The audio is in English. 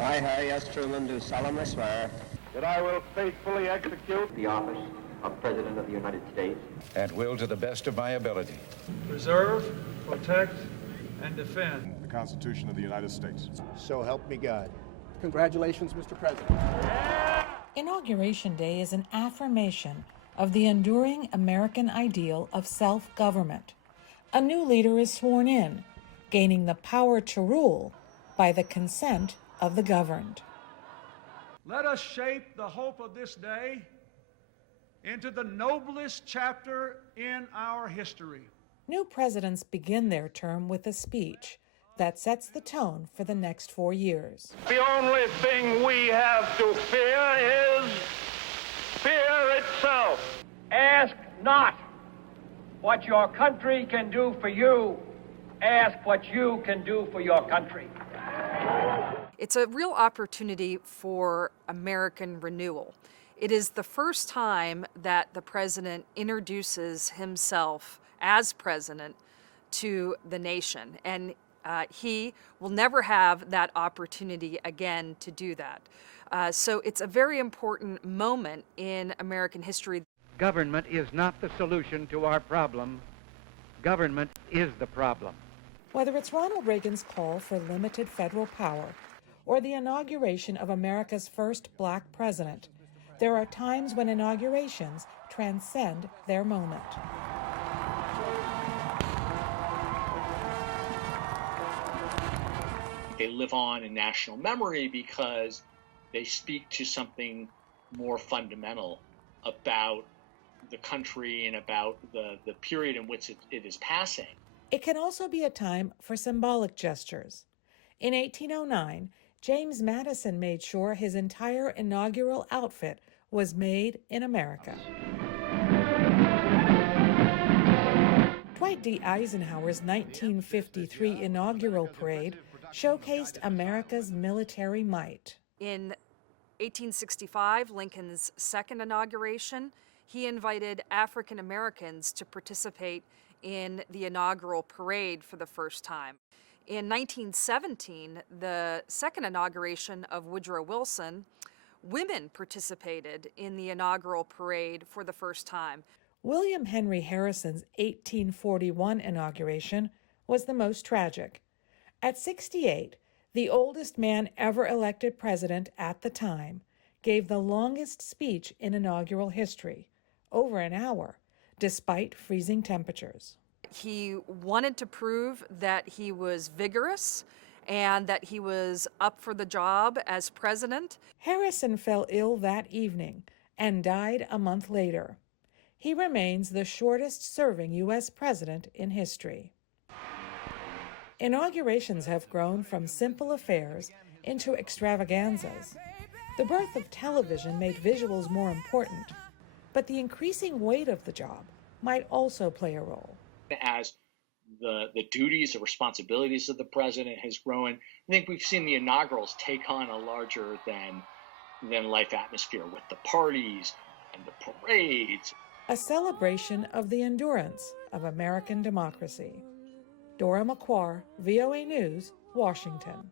I, Harry S. Truman, do solemnly swear that I will faithfully execute the office of President of the United States and will, to the best of my ability, preserve, protect, and defend the Constitution of the United States. So help me God. Congratulations, Mr. President. Inauguration Day is an affirmation of the enduring American ideal of self-government. A new leader is sworn in, gaining the power to rule by the consent of the governed. Let us shape the hope of this day into the noblest chapter in our history. New presidents begin their term with a speech that sets the tone for the next 4 years. The only thing we have to fear is fear itself. Ask not what your country can do for you. Ask what you can do for your country. It's a real opportunity for American renewal. It is the first time that the president introduces himself as president to the nation, and he will never have that opportunity again to do that. So it's a very important moment in American history. Government is not the solution to our problem. Government is the problem. Whether it's Ronald Reagan's call for limited federal power or the inauguration of America's first black president, there are times when inaugurations transcend their moment. They live on in national memory because they speak to something more fundamental about the country and about the period in which it is passing. It can also be a time for symbolic gestures. In 1809, James Madison made sure his entire inaugural outfit was made in America. Dwight D. Eisenhower's 1953 inaugural parade showcased America's military might. In 1865, Lincoln's second inauguration, he invited African Americans to participate in the inaugural parade for the first time. In 1917, the second inauguration of Woodrow Wilson, women participated in the inaugural parade for the first time. William Henry Harrison's 1841 inauguration was the most tragic. At 68, the oldest man ever elected president at the time gave the longest speech in inaugural history, over an hour, despite freezing temperatures. He wanted to prove that he was vigorous and that he was up for the job as president. Harrison fell ill that evening and died a month later. He remains the shortest-serving U.S. president in history. Inaugurations have grown from simple affairs into extravaganzas. The birth of television made visuals more important, but the increasing weight of the job might also play a role. As the duties, the responsibilities of the president has grown, I think we've seen the inaugurals take on a larger than life atmosphere with the parties and the parades. A celebration of the endurance of American democracy. Dora McQuarr, VOA News, Washington.